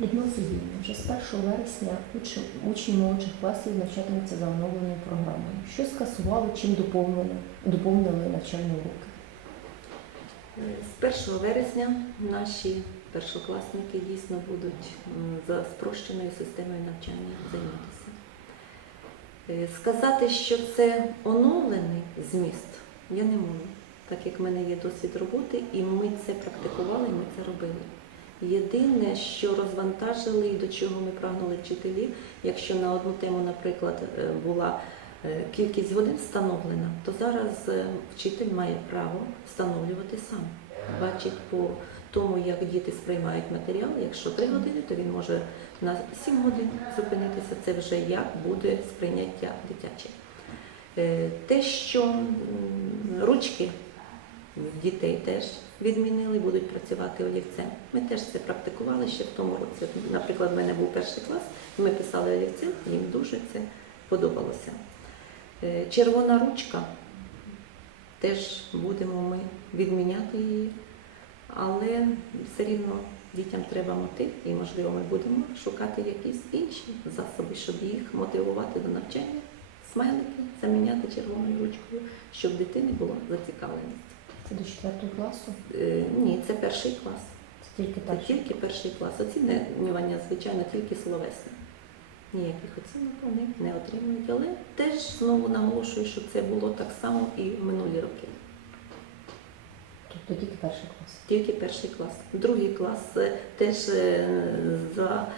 Людмила вже з 1 вересня учні, учні молодших класів навчатимуться за оновленою програмою. Що скасували, чим доповнили, доповнили навчальні уроки? З 1 вересня наші першокласники дійсно будуть за спрощеною системою навчання займатися. Е, Сказати, що це оновлений зміст, я не можу, так як в мене є досвід роботи, і ми це практикували, ми це робили. Єдине, що розвантажили і до чого ми прагнули вчителів, якщо на одну тему, наприклад, е, була е, кількість годин встановлена, то зараз е, вчитель має право встановлювати сам. Бачить по тому, як діти сприймають матеріал. Якщо 3 години, то він може на 7 годин зупинитися. Це вже як буде сприйняття дитяче. Те, що ручки дітей теж відмінили, будуть працювати олівцем. Ми теж це практикували ще в тому році. Наприклад, в мене був перший клас, ми писали олівцем, їм дуже це подобалося. Е, Червона ручка теж будемо ми відміняти її, але все рівно дітям треба мотив, і можливо ми будемо шукати якісь інші засоби, щоб їх мотивувати до навчання, смайлики заміняти червоною ручкою, щоб дитини було зацікавленість. Це до 4 класу? Е, ні, це перший клас. Це тільки Це тільки перший клас. Оцінювання, звичайно, тільки словесне. Ніяких оцінок вони не отримують, але теж знову наголошую, що це було так само і в минулі роки. Тобто тільки перший клас. Тільки перший клас. Другий клас е, теж е, за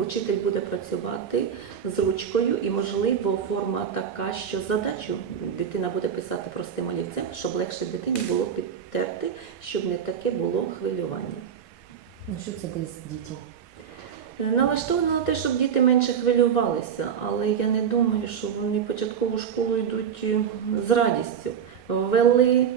учитель буде працювати з ручкою, і можливо форма така, що задачу дитина буде писати простим олівцем, щоб легше дитині було підтерти, щоб не таке було хвилювання. Ну що це десь дітям? Налаштовано на те, щоб діти менше хвилювалися, але я не думаю, що вони початкову школу йдуть е, з радістю. Ввели, е,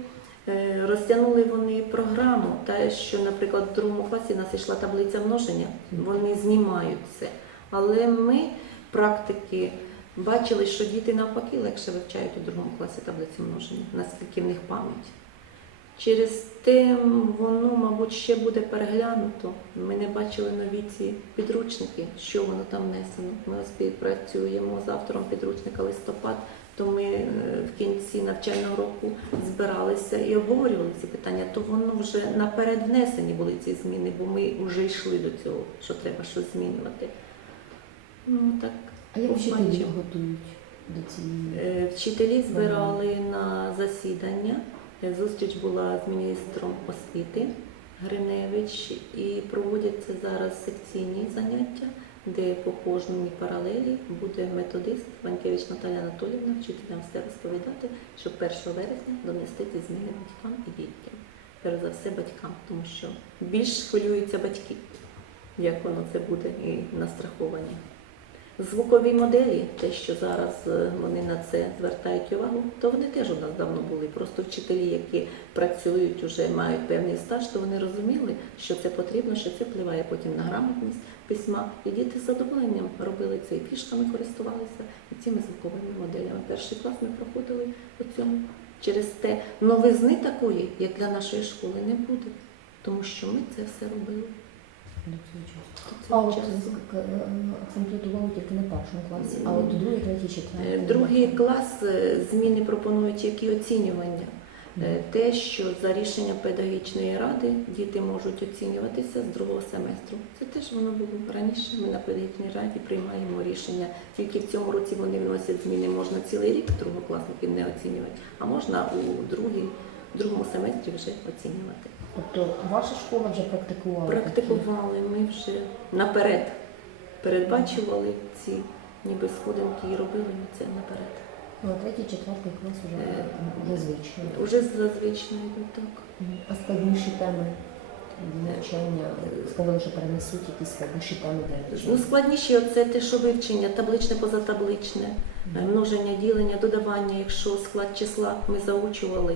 розтягнули вони програму, та що, наприклад, в другому класі в нас йшла таблиця множення, вони знімають це. Але ми, практики, бачили, що діти навпаки легше вивчають у другому класі таблицю множення, наскільки в них пам'ять. Через те воно, мабуть, ще буде переглянуто. Ми не бачили нові ці підручники, що воно там внесено. Ми співпрацюємо з автором підручника листопад, то ми е, в кінці навчального року збиралися і обговорювали ці питання. То воно вже наперед внесені були ці зміни, бо ми вже йшли до цього, що треба щось змінювати. Ну так. А як вчителі готують до цієї? Е, Вчителі збирали на засідання. Зустріч була з міністром освіти Гриневич і проводяться зараз секційні заняття, де по кожній паралелі буде методист Ванкевич Наталя Анатолівна вчителям все розповідати, щоб 1 вересня донести ці зміни батькам і дітям. Перш за все батькам, тому що більш хвилюються батьки, як воно це буде і настраховані. Звукові моделі, те, що зараз е, вони на це звертають увагу, то вони теж у нас давно були. Просто вчителі, які працюють, вже мають певний стаж, то вони розуміли, що це потрібно, що це впливає потім на грамотність письма. І діти з задоволенням робили це і фішками користувалися, і цими звуковими моделями. Перший клас ми проходили по цьому. Через те новизни такої, як для нашої школи, не буде, тому що ми це все робили. до цього часу? До А от е, тільки на першому класі, а от другий, третій, Е, четвертий. Другий клас е, зміни пропонують які оцінювання. Е, Те, що за рішенням педагогічної ради діти можуть оцінюватися з другого семестру. Це теж воно було раніше. Ми на педагогічній раді приймаємо рішення. Тільки в цьому році вони вносять зміни. Можна цілий рік другокласників не оцінювати, а можна у другій, другому семестрі вже оцінювати. Тобто ваша школа вже практикувала? Практикували ми вже наперед, передбачували ці ніби сходинки і робили ми це наперед. Ну, а третій, четвертий клас вже Е, зазвичай. Уже зазвично йдуть так. А складніші теми навчання, сказали, що перенесуть якісь складніші теми для Ну, складніші це те, що вивчення, табличне, позатабличне, е, множення, ділення, додавання. Якщо склад числа ми заучували,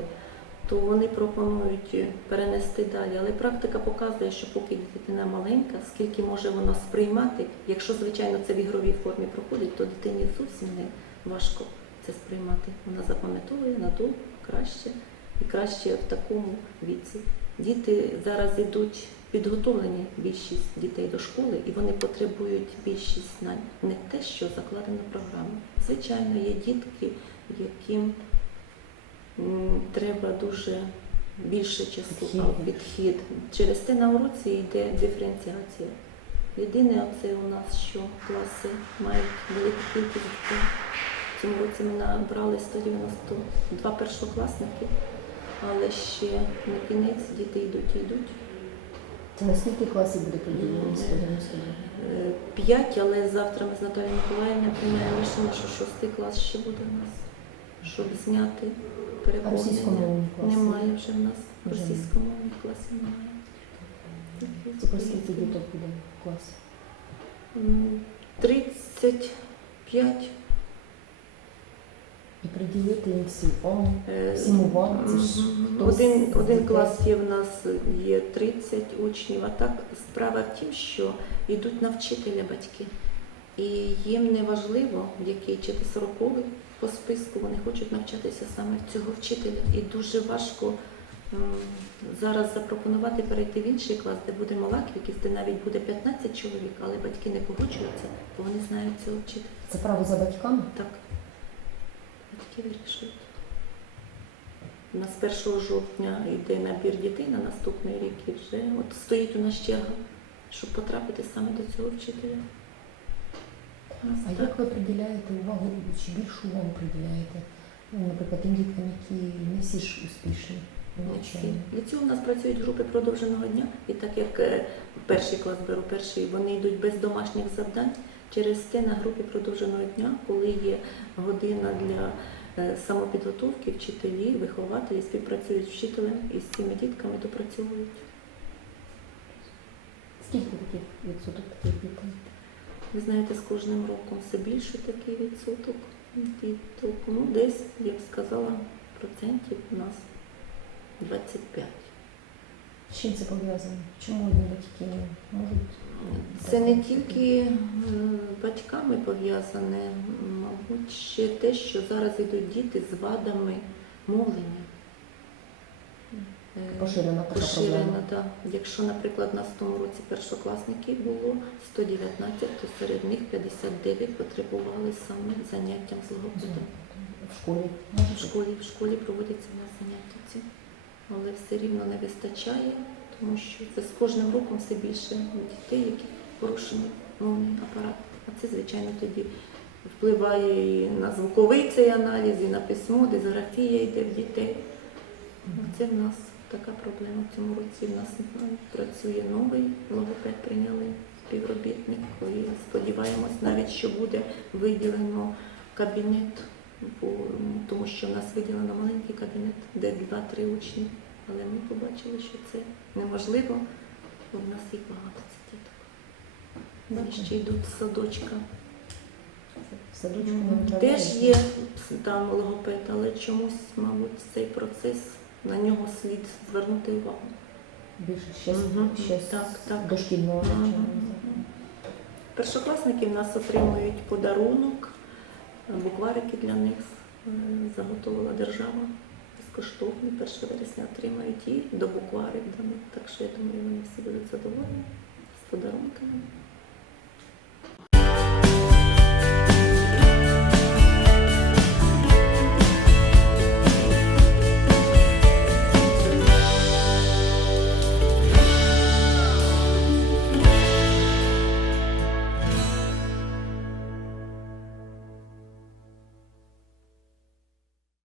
то вони пропонують перенести далі. Але практика показує, що поки дитина маленька, скільки може вона сприймати, якщо, звичайно, це в ігровій формі проходить, то дитині зовсім не важко це сприймати. Вона запам'ятовує надовго краще і краще в такому віці Діти зараз йдуть підготовлені більшість дітей до школи, і вони потребують більшість знань, не те, що закладено в програму. Звичайно, є дітки, яким треба дуже більше часу Підхід. Через те на уроці йде диференціація. Єдине, оце у нас, що класи мають велику кількість дітей. В цьому році ми набрали 192 першокласники, але ще на кінець діти йдуть і йдуть. Це на скільки класів буде поділено Мгм. 192? Е, П'ять, але завтра ми з Наталією Миколаївною приймаємо рішення, що шостий клас ще буде у нас, щоб зняти переповнення. Немає вже в нас російськомовних класів немає. Це скільки діток буде? М, 35 І приділити їм всі. Е, Всім увагу, це ж хтось один, один дітей. клас є в нас є 30 учнів, а так справа в тім, що йдуть на вчителя батьки. І їм не важливо, який чи ти 40 по списку вони хочуть навчатися саме в цього вчителя. І дуже важко зараз запропонувати перейти в інший клас, де буде мала кількість, де навіть буде 15 чоловік, але батьки не погоджуються, бо вони знають цього вчителя. Це право за батьками? Так. Батьки вирішують. У нас 1 жовтня йде набір дітей на наступний рік і вже от стоїть у нас черга, щоб потрапити саме до цього вчителя. А як ви приділяєте увагу, чи більшу увагу приділяєте, ну, наприклад, тим діткам, які не всі ж успішні? Для цього у нас працюють групи продовженого дня, і так як е, перший клас беру перший, вони йдуть без домашніх завдань. Через те на групі продовженого дня, коли є година для е, самопідготовки, вчителі, вихователі співпрацюють з вчителем і з цими дітками допрацьовують. Скільки таких відсоток таких дітей? Ви знаєте, з кожним роком все більше такий відсоток діток. Ну, десь, як сказала, процентів у нас 25. З чим це пов'язано? Чому одні батьки не можуть? Це не тільки е, батьками пов'язане, мабуть, ще те, що зараз йдуть діти з вадами мовлення. Е, Поширена така Поширено, проблема. так. Якщо, наприклад, в тому році першокласників було 119, то серед них 59 потребували саме заняттям з логопедом. В школі В школі, в школі проводяться у нас заняття ці, але все рівно не вистачає, тому що це з кожним роком все більше дітей, які порушений мовний апарат. А це, звичайно, тоді впливає і на звуковий цей аналіз, і на письмо, дизграфія йде в дітей. Це в нас така проблема в цьому році. В нас ну, працює новий логопед, прийняли співробітник. І сподіваємось навіть, що буде виділено кабінет, бо, тому що в нас виділено маленький кабінет, де 2-3 учні. Але ми побачили, що це неможливо, бо в нас їх багато цих діток. Вони ще йдуть з садочка. Садочку? Теж є там логопед, але чомусь, мабуть, цей процес на нього слід звернути увагу. Більше ще, Мгм. ще Так, так. дошкільного навчання. Першокласники в нас отримують подарунок, букварики для них е, заготовила держава безкоштовно. 1 вересня отримають і до букварик до. Так що я думаю, вони всі будуть задоволені з подарунками.